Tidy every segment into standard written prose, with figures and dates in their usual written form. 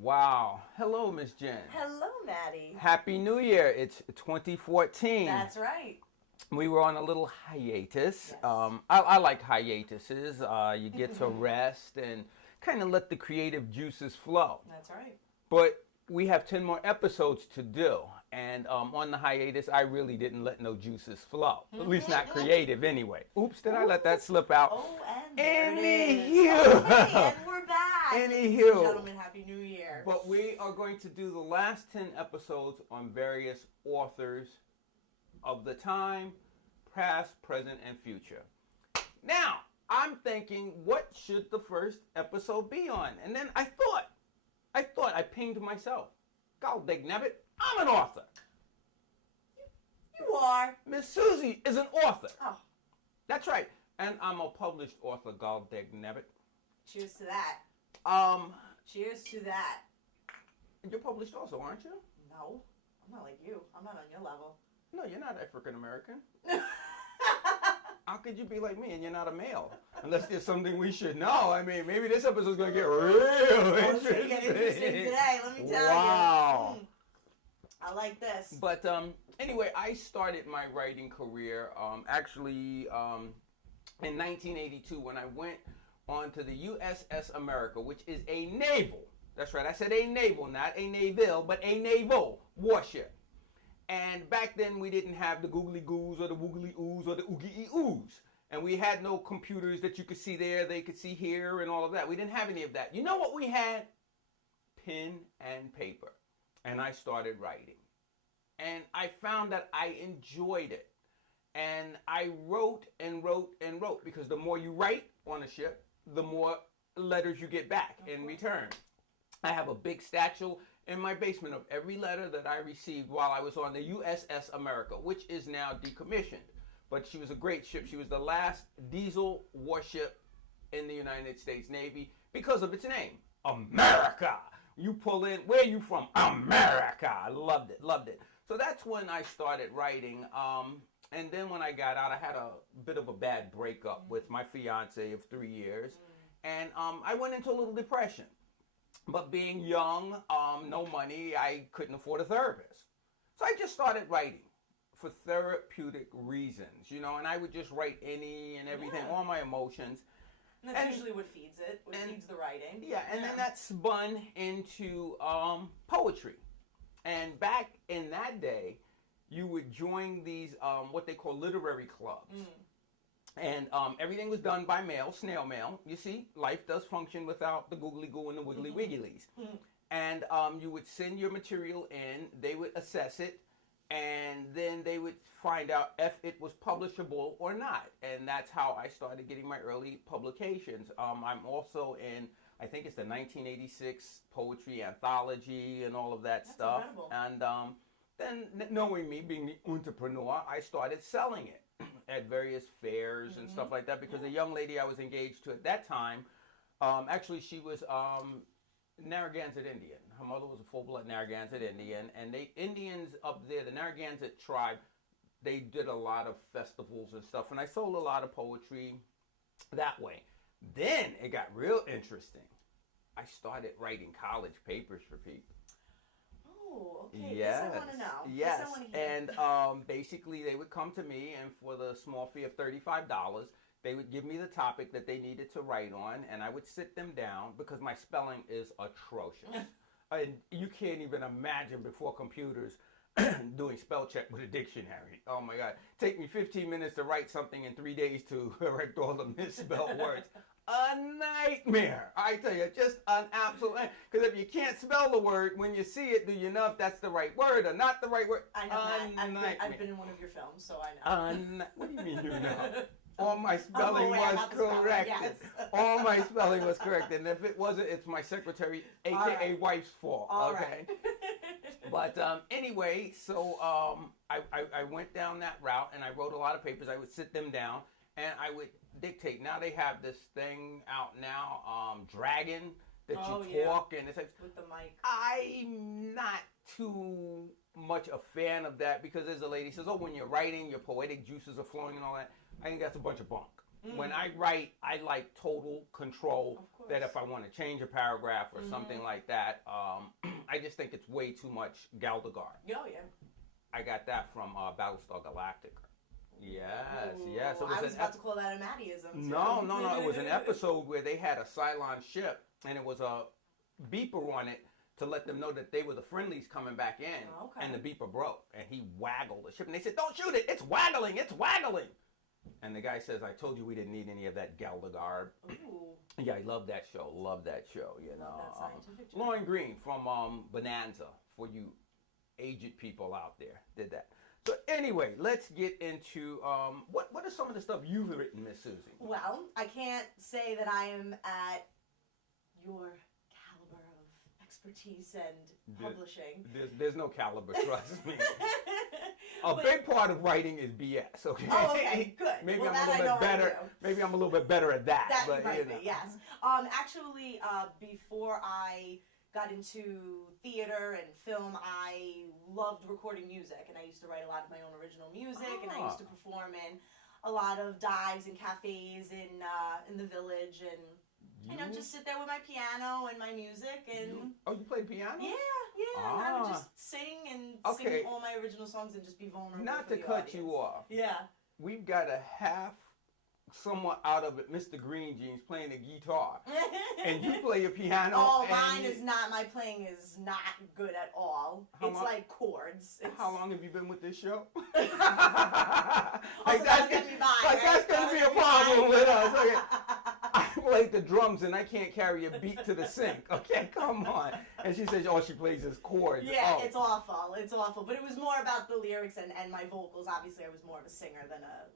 Wow. Hello, Miss Jen. Hello, Maddie. Happy New Year. It's 2014. That's right. We were on a little hiatus. Yes. I like hiatuses. You get to rest and kind of let the creative juices flow. That's right. But we have 10 more episodes to do. And on the hiatus, I really didn't let no juices flow. At least not creative anyway. Oops, did I let that slip out? Oh, and there it is. Anywho. Okay, and we're back. Anywho. Ladies and gentlemen, Happy New Year. But we are going to do the last 10 episodes on various authors of the time, past, present, and future. Now, I'm thinking, what should the first episode be on? And then I pinged myself. God dang nabbit, I'm an author. You are. Miss Susie is an author. Oh, That's right. And I'm a published author, God dang nabbit. cheers to that. Um, Cheers to that. you're published also, aren't you? No, I'm not like you. I'm not on your level. No, you're not African American. How could you be like me and you're not a male? Unless there's something we should know. I mean, maybe this episode's going to get real It's interesting. gonna get interesting today, let me tell you. Wow. I like this. But anyway, I started my writing career actually in 1982 when I went on to the USS America, which is a naval. That's right, I said a naval, not a naval, but a naval warship. And back then we didn't have the googly goos or the woogly oos or the oogie oos. And we had no computers that you could see there, they could see here and all of that. We didn't have any of that. You know what we had? Pen and paper. And I started writing. And I found that I enjoyed it. And I wrote and wrote and wrote because the more you write on a ship, the more letters you get back in return. I have a big statue in my basement of every letter that I received while I was on the USS America, which is now decommissioned. But she was a great ship. She was the last diesel warship in the United States Navy because of its name, America. You pull in, where are you from? America. I loved it, loved it. So that's when I started writing. And then when I got out, I had a bit of a bad breakup with my fiance of 3 years. And I went into a little depression. But being young, no money, I couldn't afford a therapist. So I just started writing for therapeutic reasons, you know, and I would just write any and everything, all my emotions. And that's usually what feeds it, what feeds the writing. Yeah, and then that spun into poetry. And back in that day, you would join these, what they call literary clubs. And everything was done by mail, snail mail. You see, life does function without the googly goo and the wiggly wigglies. And you would send your material in, they would assess it, and then they would find out if it was publishable or not. And that's how I started getting my early publications. I'm also in, I think it's the 1986 poetry anthology and all of that stuff. Incredible. And then knowing me, being the entrepreneur, I started selling it at various fairs and stuff like that because the young lady I was engaged to at that time, actually she was Narragansett Indian. Her mother was a full-blood Narragansett Indian, and they Indians up there, the Narragansett tribe, they did a lot of festivals and stuff, and I sold a lot of poetry that way. Then it got real interesting. I started writing college papers for people. Oh, okay. Yes. This I want to know. Yes. This I want to hear. And basically, they would come to me, and for the small fee of $35, they would give me the topic that they needed to write on, and I would sit them down because my spelling is atrocious. And you can't even imagine before computers doing spell check with a dictionary. Oh my God. Take me 15 minutes to write something in 3 days to correct all the misspelled words. A nightmare. I tell you, just an absolute nightmare. Because if you can't spell the word, when you see it, do you know if that's the right word or not the right word? I know that. I've been in one of your films, so I know. What do you mean you know? All my spelling aware was about the spelling, correct. yes. All my spelling was correct. And if it wasn't, it's my secretary, a.k.a. wife's fault. All okay? right. But anyway, so I went down that route and I wrote a lot of papers. I would sit them down and I would dictate. Now they have this thing out now, Dragon, that you talk and it's like, with the mic. I'm not too much a fan of that because as a lady says, oh, when you're writing, your poetic juices are flowing and all that. I think that's a bunch of bunk. When I write, I like total control. That if I want to change a paragraph or something like that, I just think it's way too much Galdegard. Oh, yeah. I got that from Battlestar Galactica. Yes. I was about to call that a Maddieism. No. It was an episode where they had a Cylon ship, and it was a beeper on it to let them know that they were the friendlies coming back in. And the beeper broke, and he waggled the ship. And they said, "Don't shoot it! It's waggling! It's waggling!" And the guy says, "I told you we didn't need any of that Galdegard." Ooh. Yeah, I love that show. You know. That scientific joke. Lauren Green from Bonanza, for you aged people out there, did that. So anyway, let's get into what are some of the stuff you've written, Miss Susie? Well, I can't say that I am at your caliber of expertise and publishing. There's no caliber, trust me. A big part of writing is BS. Okay. Oh, okay, good. Maybe well, I'm a little bit better. Maybe I'm a little bit better at that. That but, might you know. be, yes. Actually, before I got into theater and film, I loved recording music, and I used to write a lot of my own original music, and I used to perform in a lot of dives and cafes in the village, and you know, just sit there with my piano and my music, and you played piano? Yeah. I would just sing and sing all my original songs and just be vulnerable. Not for to the cut audience. you off. Yeah. We've got a half, somewhat out of it, Mr. Green Jeans playing the guitar, and you play your piano. Oh, mine is not. My playing is not good at all. It's like chords. How long have you been with this show? Like that's gonna be a problem with us. Okay. I played the drums and I can't carry a beat to the sink. Okay, come on. And she says all she plays is chords. Yeah, it's awful. It's awful. But it was more about the lyrics and my vocals. Obviously, I was more of a singer than a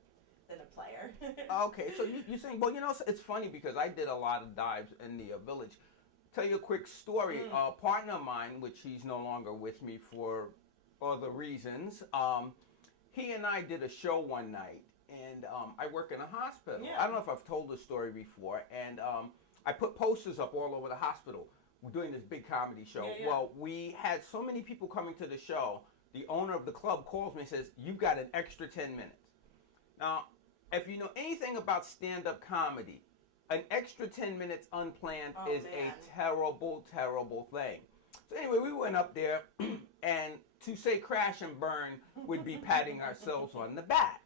player. Okay, so you saying, well, you know, it's funny because I did a lot of dives in the village. Tell you a quick story. A partner of mine, which he's no longer with me for other reasons, he and I did a show one night. And I work in a hospital. Yeah. I don't know if I've told this story before. And I put posters up all over the hospital. We're doing this big comedy show. Yeah. Well, we had so many people coming to the show. The owner of the club calls me and says, "You've got an extra 10 minutes." Now, if you know anything about stand-up comedy, an extra 10 minutes unplanned is a terrible, terrible thing. So anyway, we went up there, and to say crash and burn would be patting ourselves on the back.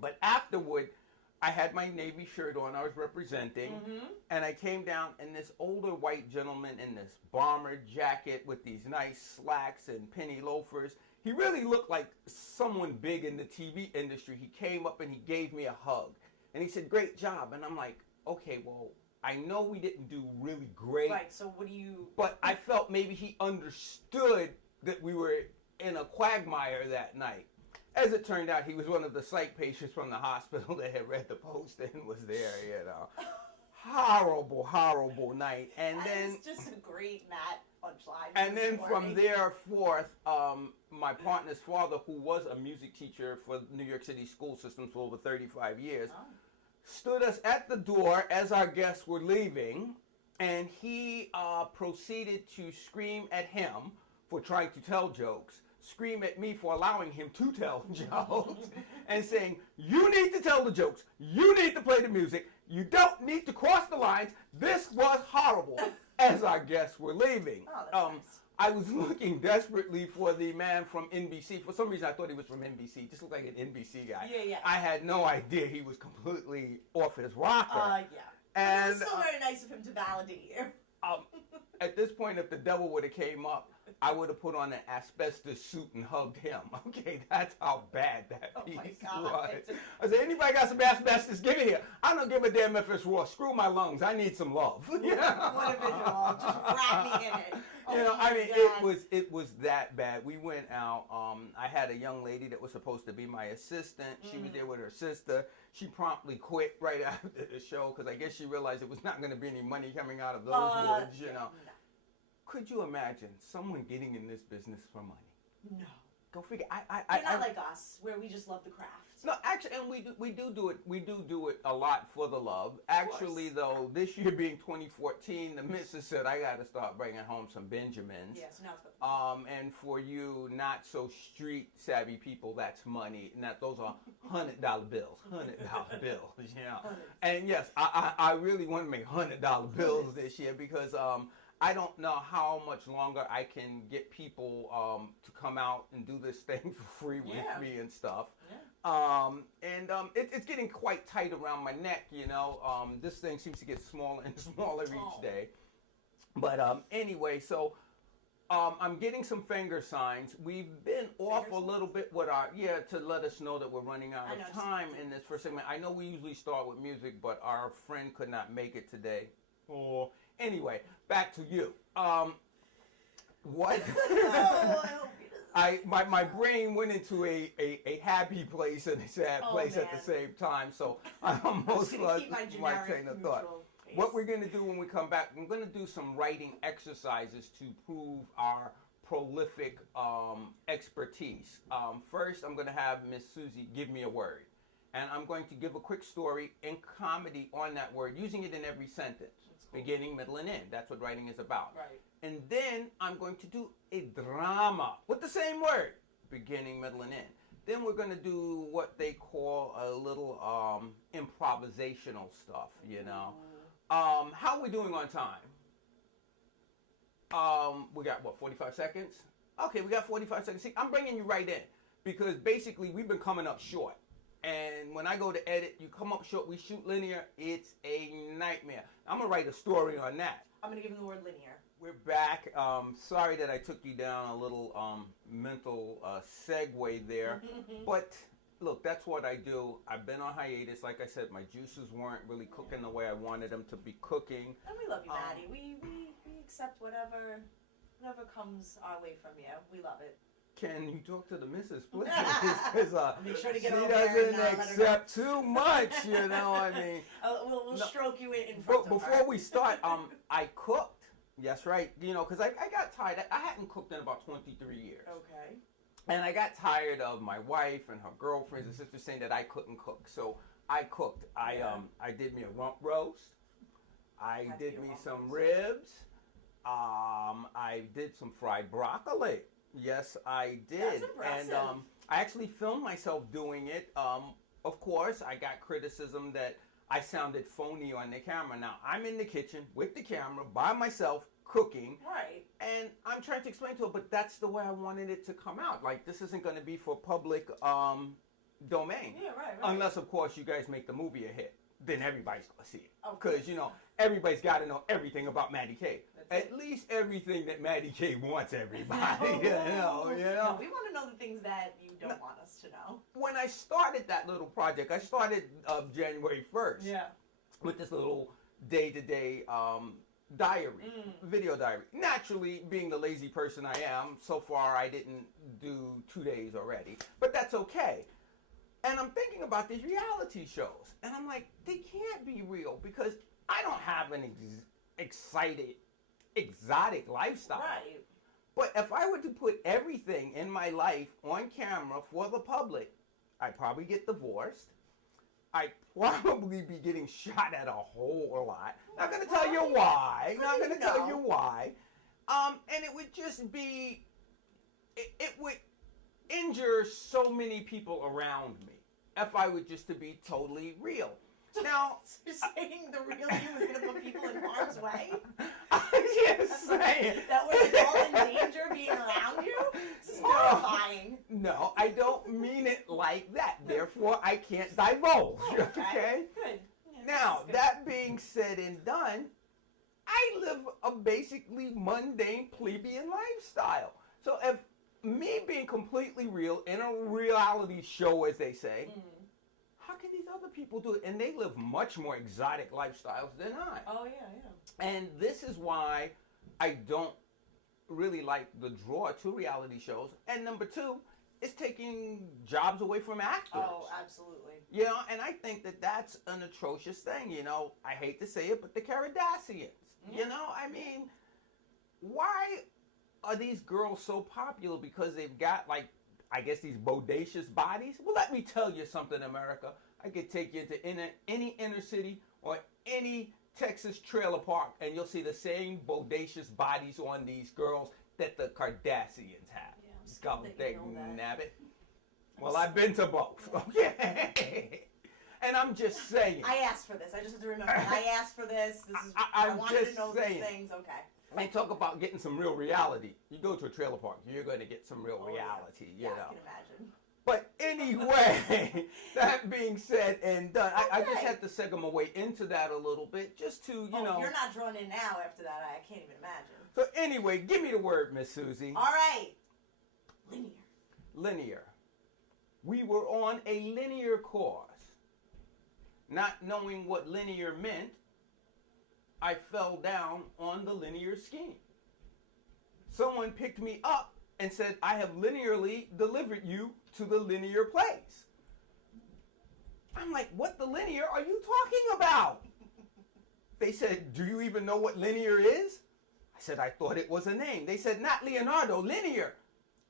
But afterward, I had my Navy shirt on, I was representing, and I came down, and this older white gentleman in this bomber jacket with these nice slacks and penny loafers, he really looked like someone big in the TV industry. He came up and he gave me a hug, and he said, "Great job." And I'm like, okay, well, I know we didn't do really great. Right, so what do you... But I felt maybe he understood that we were in a quagmire that night. As it turned out, he was one of the psych patients from the hospital that had read the post and was there, you know. Horrible, horrible night. And then it's just a great Matt punchline. And then from there forth, my partner's father, who was a music teacher for New York City school systems for over 35 years, stood us at the door as our guests were leaving, and he proceeded to scream at him for trying to tell jokes, scream at me for allowing him to tell jokes, and saying, "You need to tell the jokes. You need to play the music. You don't need to cross the lines. This was horrible," as our guests were leaving. Oh, that's nice. I was looking desperately for the man from NBC. For some reason, I thought he was from NBC. Just looked like an NBC guy. Yeah. I had no idea he was completely off his rocker. Yeah. And it was still very nice of him to validate you. At this point, if the devil would have came up, I would have put on an asbestos suit and hugged him. Okay, that's how bad that piece was. I said, "Anybody got some asbestos? Give it here. I don't give a damn if it's raw. Screw my lungs. I need some love." Yeah. What if it all? Just wrap me in it. You know, I mean, it was that bad. We went out. I had a young lady that was supposed to be my assistant. She was there with her sister. She promptly quit right after the show because I guess she realized it was not going to be any money coming out of those woods. You know. No. Could you imagine someone getting in this business for money? No. Go figure. They're not like us, where we just love the craft. No, actually, and we do it. We do it a lot for the love. Actually, though, this year being 2014, the missus said I got to start bringing home some Benjamins. Yeah, so now it's And for you not so street savvy people, that's money. And those are $100 bills. $100 bills. Yeah. And yes, I really want to make $100 bills this year because I don't know how much longer I can get people to come out and do this thing for free with me and stuff. Yeah. It's getting quite tight around my neck, you know. This thing seems to get smaller and smaller each day. But anyway, so I'm getting some finger signs. We've been off a little bit with our, to let us know that we're running out of time in this first segment. I know we usually start with music, but our friend could not make it today. Oh. Anyway, back to you. What? My brain went into a happy place and a sad place at the same time, so I almost lost my train of thought. What we're going to do when we come back, I'm going to do some writing exercises to prove our prolific expertise. First, I'm going to have Miss Susie give me a word, and I'm going to give a quick story and comedy on that word, using it in every sentence. Beginning, middle, and end. That's what writing is about. Right. And then I'm going to do a drama with the same word. Beginning, middle, and end. Then we're going to do what they call a little improvisational stuff, you know. How are we doing on time? We got, 45 seconds? Okay, we got 45 seconds. See, I'm bringing you right in because basically we've been coming up short. And when I go to edit, you come up short, we shoot linear, it's a nightmare. I'm going to write a story on that. I'm going to give him the word linear. We're back. Sorry that I took you down a little mental segue there. But look, that's what I do. I've been on hiatus. Like I said, my juices weren't really cooking the way I wanted them to be cooking. And we love you, Maddie. We accept whatever comes our way from you. We love it. Can you talk to the missus, please? Because make sure to get she over doesn't there and, accept too much, you know. I mean, we'll stroke you in front of her. Before we start, I cooked. Yes, right. You know, because I got tired. I hadn't cooked in about 23 years. Okay. And I got tired of my wife and her girlfriends and sisters saying that I couldn't cook. So I cooked. I did me a rump roast. I did me some ribs. I did some fried broccoli. Yes, I did. That's impressive. And I actually filmed myself doing it. Of course, I got criticism that I sounded phony on the camera. Now, I'm in the kitchen with the camera by myself cooking. Right. And I'm trying to explain to her, but that's the way I wanted it to come out. Like, this isn't going to be for public domain. Yeah, right. Unless, of course, you guys make the movie a hit. Then everybody's going to see it. Because, you know, everybody's got to know everything about Maddie K. At least everything that Maddie K wants everybody to know, you know? No, we want to know the things that you don't want us to know. When I started that little project, I started January 1st. Yeah. With this little day-to-day diary, video diary. Naturally, being the lazy person I am, so far I didn't do 2 days already. But that's okay. And I'm thinking about these reality shows. And I'm like, they can't be real because I don't have an exotic lifestyle. Right. But if I were to put everything in my life on camera for the public, I'd probably get divorced. I'd probably be getting shot at a whole lot. Not going to tell you why. Not going to tell you why. And it would just be, it would injure so many people around me if I were just to be totally real. Now, you're saying the real you is going to put people in harm's way? I'm just saying. That we're all in danger being around you? This is horrifying. No, I don't mean it like that. Therefore, I can't divulge. Okay? Good. Yeah, now, that being said and done, I live a basically mundane plebeian lifestyle. So if me being completely real in a reality show, as they say, how can these other people do it? And they live much more exotic lifestyles than I. Oh, yeah. And this is why I don't really like the draw to reality shows. And number two, it's taking jobs away from actors. Oh, absolutely. You know, and I think that that's an atrocious thing. You know, I hate to say it, but the Kardashians. You know, I mean, why are these girls so popular? Because they've got, like, I guess these bodacious bodies. Well, let me tell you something, America. I could take you to any inner city or any Texas trailer park, and you'll see the same bodacious bodies on these girls that the Kardashians have. Yeah, I'm scared that you know that. Nabbit. Well, I've been to both. Okay. And I'm just saying. I asked for this. I just have to remember. I asked for this. I wanted to know these things. Okay. They talk about getting some real reality. You go to a trailer park, you're going to get some real reality. Yeah, you know. I can imagine. But anyway, that being said and done, I just had to segue my way into that a little bit, just to, you know. If you're not drawn in now after that, I can't even imagine. So anyway, give me the word, Miss Susie. All right. Linear. Linear. We were on a linear course. Not knowing what linear meant, I fell down on the linear scheme. Someone picked me up and said, I have linearly delivered you to the linear place. I'm like, what the linear are you talking about? They said, do you even know what linear is? I said, I thought it was a name. They said, not Leonardo, linear.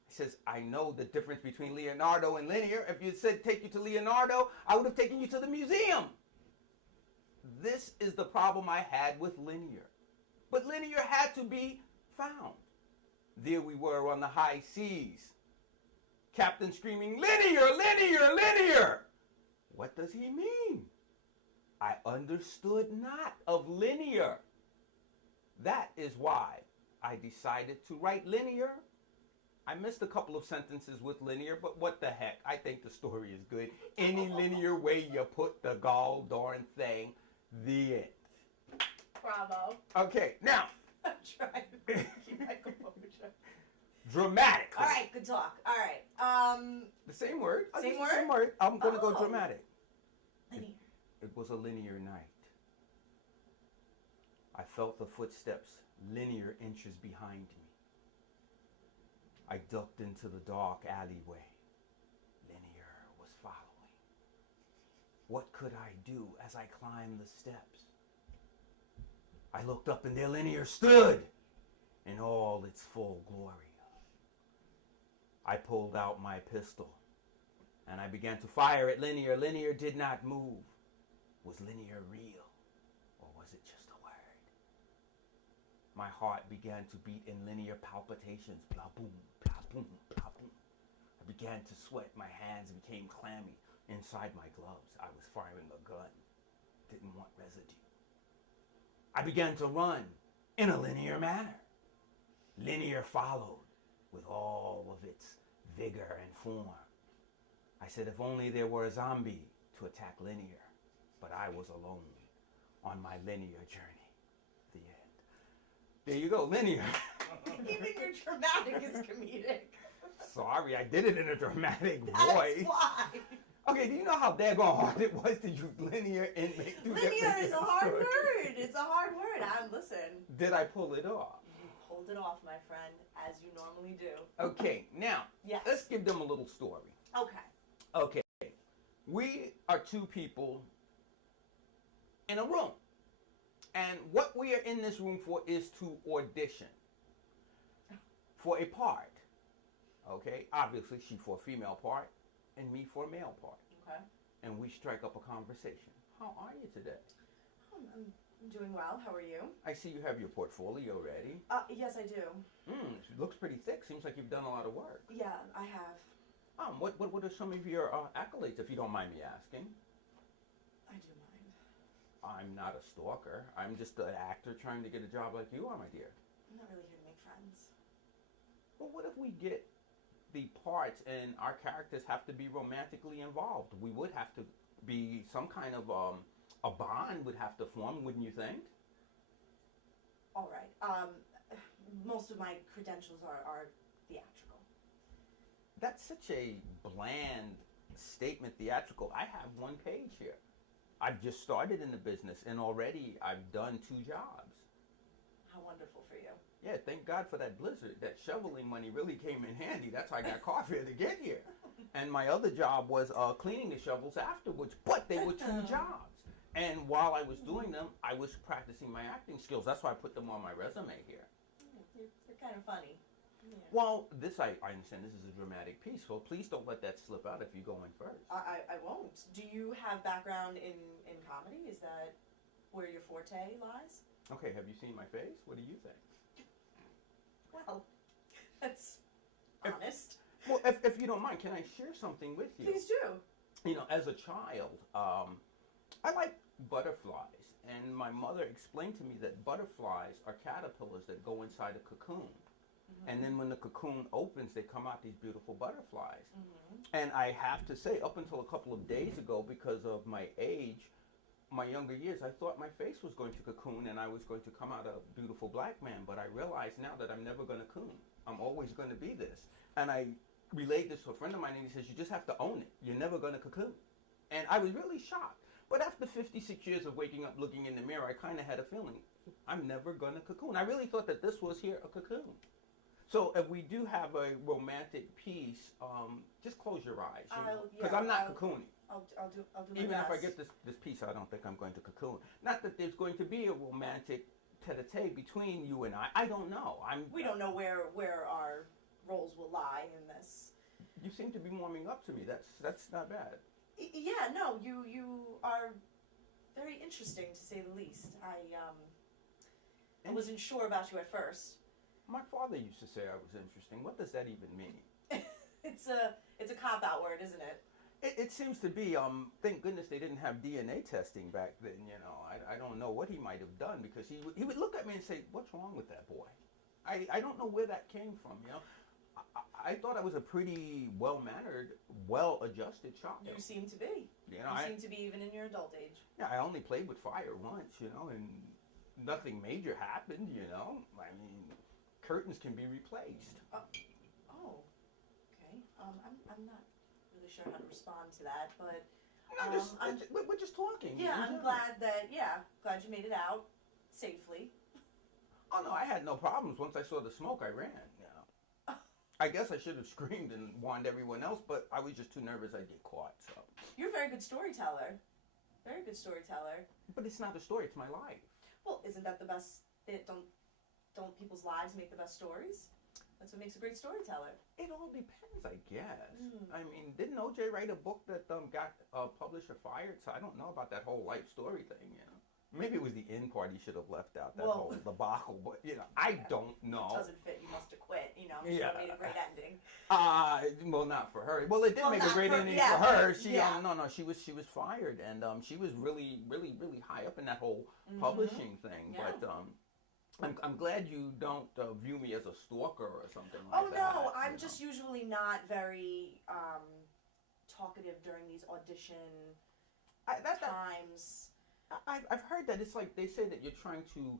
I says, I know the difference between Leonardo and linear. If you said take you to Leonardo, I would have taken you to the museum. This is the problem I had with linear. But linear had to be found. There we were on the high seas. Captain screaming, linear, linear, linear. What does he mean? I understood not of linear. That is why I decided to write linear. I missed a couple of sentences with linear, but what the heck? I think the story is good. Any linear way you put the gall darn thing, the end. Bravo. Okay, now. I'm trying to keep my composure. Dramatic. All right, good talk. All right. The same word. Same word? Same word. I'm going to go dramatic. Linear. It was a linear night. I felt the footsteps linear inches behind me. I ducked into the dark alleyway. Linear was following. What could I do as I climbed the steps? I looked up and there linear stood in all its full glory. I pulled out my pistol and I began to fire at linear. Linear did not move. Was linear real or was it just a word? My heart began to beat in linear palpitations. Blah boom, blah boom, blah boom. I began to sweat. My hands became clammy inside my gloves. I was firing a gun. Didn't want residue. I began to run in a linear manner. Linear followed with all of its vigor and form. I said, if only there were a zombie to attack linear, but I was alone on my linear journey. The end. There you go, linear. Even your dramatic is comedic. Sorry, I did it in a dramatic That's voice. why. Okay, do you know how daggone hard it was to use linear and make do that? Linear is a hard word. It's a hard word. Listen. Did I pull it off? You pulled it off, my friend, as you normally do. Okay, now, Yes. let's give them a little story. Okay. Okay, we are two people in a room. And what we are in this room for is to audition for a part. Okay, obviously she for a female part and me for a male part. Okay. And we strike up a conversation. How are you today? I'm doing well. How are you? I see you have your portfolio ready. Yes, I do. It looks pretty thick. Seems like you've done a lot of work. Yeah, I have. What are some of your accolades, if you don't mind me asking? I do mind. I'm not a stalker. I'm just an actor trying to get a job like you are, my dear. I'm not really here to make friends. Well, what if we get the parts and our characters have to be romantically involved? We would have to be some kind of a bond would have to form, wouldn't you think? All right. Most of my credentials are theatrical. That's such a bland statement, theatrical. I have one page here. I've just started in the business and already I've done 2 jobs. How wonderful for you. Yeah, thank God for that blizzard. That shoveling money really came in handy. That's how I got car fare to get here. And my other job was cleaning the shovels afterwards, but they were 2 jobs. And while I was doing them, I was practicing my acting skills. That's why I put them on my resume here. You're kind of funny. Yeah. Well, this I understand this is a dramatic piece, so please don't let that slip out if you're going first. I won't. Do you have background in comedy? Is that where your forte lies? Okay, have you seen my face? What do you think? Well, that's If- honest. Well, if you don't mind, can I share something with you? Please do. You know, as a child, I like butterflies, and my mother explained to me that butterflies are caterpillars that go inside a cocoon. And then when the cocoon opens, they come out these beautiful butterflies. And I have to say, up until a couple of days ago, because of my age, my younger years, I thought my face was going to cocoon and I was going to come out a beautiful black man. But I realize now that I'm never going to cocoon. I'm always going to be this. And I relayed this to a friend of mine, and he says, you just have to own it. You're never going to cocoon. And I was really shocked. But after 56 years of waking up, looking in the mirror, I kind of had a feeling, I'm never going to cocoon. I really thought that this was here a cocoon. So if we do have a romantic piece, just close your eyes, because I'm not cocooning. I'll do my Even best. if I get this piece, I don't think I'm going to cocoon. Not that there's going to be a romantic tete-a-tete between you and I. I don't know. We don't know where our roles will lie in this. You seem to be warming up to me. That's not bad. Yeah, no, you are very interesting to say the least. I wasn't sure about you at first. My father used to say I was interesting. What does that even mean? It's a cop-out word, isn't it? It seems to be. Thank goodness they didn't have DNA testing back then. You know, I don't know what he might have done, because he would look at me and say, "What's wrong with that boy?" I don't know where that came from. You know, I thought I was a pretty well-mannered, well-adjusted child. You seem to be. You know, you seem to be even in your adult age. Yeah, I only played with fire once. You know, and nothing major happened. You know, I mean, curtains can be replaced. Oh, okay. I'm not really sure how to respond to that, but We're just talking. yeah, I'm glad you made it out safely. Oh no, I had no problems. Once I saw the smoke, I ran. You know, I guess I should have screamed and warned everyone else, but I was just too nervous I'd get caught. So. You're a very good storyteller. Very good storyteller. But it's not a story; it's my life. Well, isn't that the best? Don't people's lives make the best stories? That's what makes a great storyteller. It all depends, I guess. I mean, didn't OJ write a book that got publisher fired? So I don't know about that whole life story thing. You know, maybe it was the end part he should have left out, that whole debacle. But you know, I don't know. It doesn't fit. You must have quit. You know, I'm sure it made a great ending. Well, not for her. Well, it did make a great ending for her. She no, she was fired, and she was really high up in that whole publishing thing. Yeah. But I'm glad you don't view me as a stalker or something like Oh that. no, I'm just usually not very talkative during these audition times. I've heard that it's like they say that you're trying to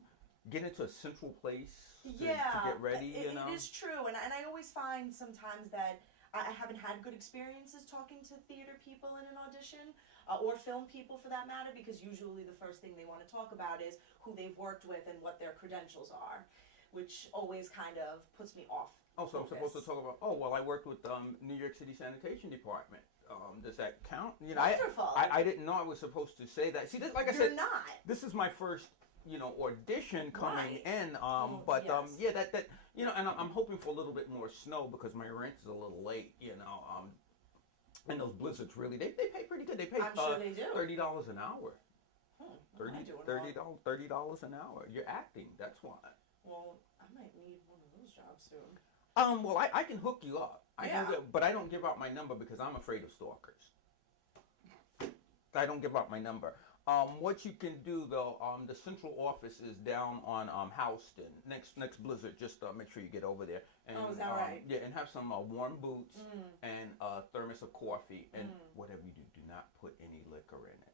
get into a central place to get ready. It is true, and I always find sometimes that I haven't had good experiences talking to theater people in an audition, or film people for that matter, because usually the first thing they want to talk about is who they've worked with and what their credentials are, which always kind of puts me off. Oh, so I'm supposed to talk about, I worked with New York City Sanitation Department. Does that count? You know, Wonderful. I didn't know I was supposed to say that. See, this, like I You're said, not. this is my first, audition coming in. Yes. That and I'm hoping for a little bit more snow because my rent is a little late. And those blizzards really, they pay pretty good. They pay I'm sure they do. $30 an hour. What am I doing wrong? $30 an hour. You're acting. That's why. Well, I might need one of those jobs soon. Well, I can hook you up. But I don't give out my number because I'm afraid of stalkers. I don't give out my number. What you can do though, the central office is down on Houston. Next Blizzard, just make sure you get over there. And, is that right? Yeah, and have some warm boots and a thermos of coffee. And whatever you do not put any liquor in it,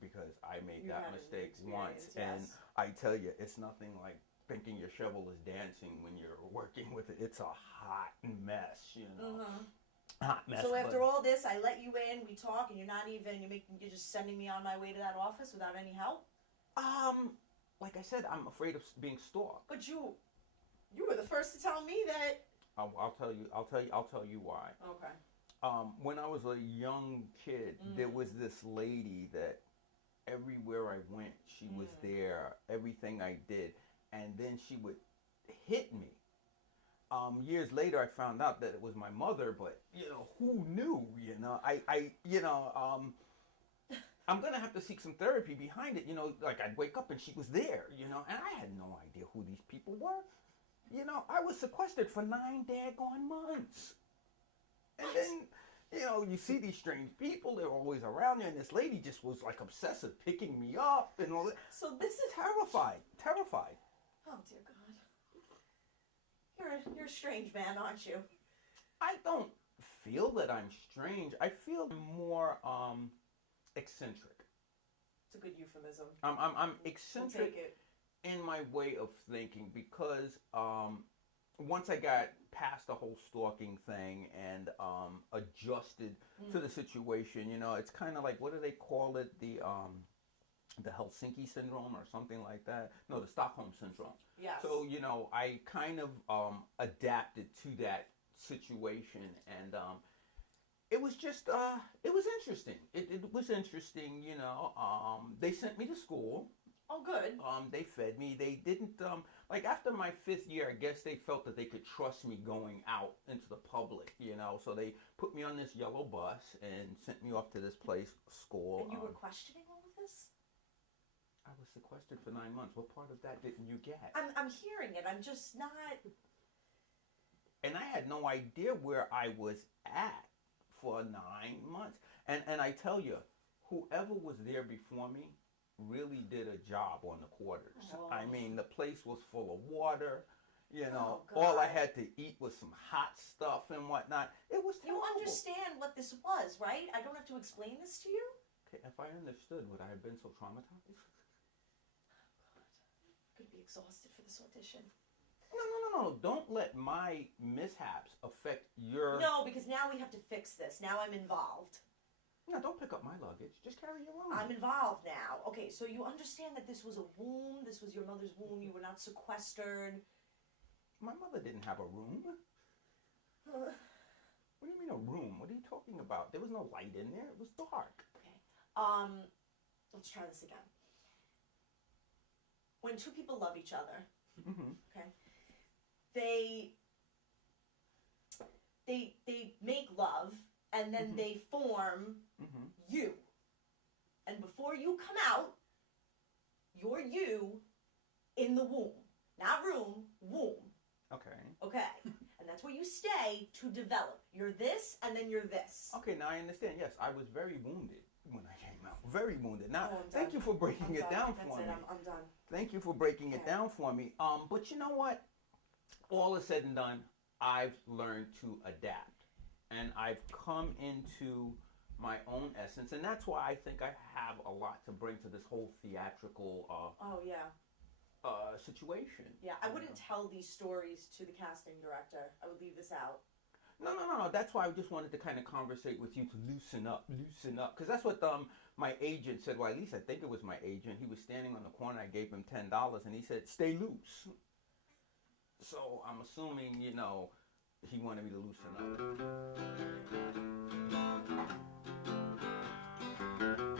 because I made that mistake once. Yes. And I tell you, it's nothing like thinking your shovel is dancing when you're working with it. It's a hot mess, Hot mess. So after all this, I let you in, we talk, and you're just sending me on my way to that office without any help? Like I said, I'm afraid of being stalked. But you were the first to tell me that. I'll tell you why. Okay. When I was a young kid, there was this lady that everywhere I went, she was there. Everything I did, and then she would hit me. Years later, I found out that it was my mother, but who knew? I'm gonna have to seek some therapy behind it. Like I'd wake up and she was there. And I had no idea who these people were. I was sequestered for 9 daggone months, and then. You see these strange people, they're always around you, and this lady just was like obsessive, picking me up and all that. So this is terrified. Oh dear God. You're a strange man, aren't you? I don't feel that I'm strange. I feel more eccentric. It's a good euphemism. I'm eccentric We'll take it. in my way of thinking because once I got past the whole stalking thing and adjusted to the situation, it's kind of like, what do they call it? The Helsinki syndrome or something like that. No, the Stockholm syndrome. Yes. So, I kind of adapted to that situation, and it was just, it was interesting. It was interesting, they sent me to school. Oh, good. They fed me. They didn't, like after my 5th year, I guess they felt that they could trust me going out into the public, so they put me on this yellow bus and sent me off to this place, school. And you were questioning all of this? I was sequestered for 9 months. What part of that didn't you get? I'm hearing it. I'm just not. And I had no idea where I was at for 9 months. And I tell you, whoever was there before me really did a job on the quarters. Oh. I mean, the place was full of water. Oh, all I God. had to eat was some hot stuff and whatnot. It was You terrible. understand what this was, right? I don't have to explain this to you? Okay, if I understood, would I have been so traumatized? I'm gonna be exhausted for this audition. No. Don't let my mishaps affect your... No, because now we have to fix this. Now I'm involved. No, don't pick up my luggage. Just carry your own. I'm involved now. Okay, so you understand that this was a womb? This was your mother's womb. You were not sequestered. My mother didn't have a room. Uh, What do you mean a room? What are you talking about? There was no light in there. It was dark. Okay. Let's try this again. When two people love each other, Mm-hmm. okay, they make love, and then they form Mm-hmm. you. And before you come out, you're you in the womb. Not room, womb. Okay. Okay. And that's where you stay to develop. You're this, and then you're this. Okay, now I understand. Yes, I was very wounded when I came out. Very wounded. Now, Oh, I'm thank done. you for breaking I'm it done. down That's for it. me. I'm done. Thank you for breaking it Okay. down for me. But you know what? All is said and done, I've learned to adapt. And I've come into my own essence. And that's why I think I have a lot to bring to this whole theatrical Oh, yeah. situation. Yeah, I wouldn't tell these stories to the casting director. I would leave this out. No. That's why I just wanted to kind of conversate with you to loosen up. Because that's what my agent said. Well, at least I think it was my agent. He was standing on the corner. I gave him $10, and he said, "Stay loose." So I'm assuming, he wanted me to loosen up.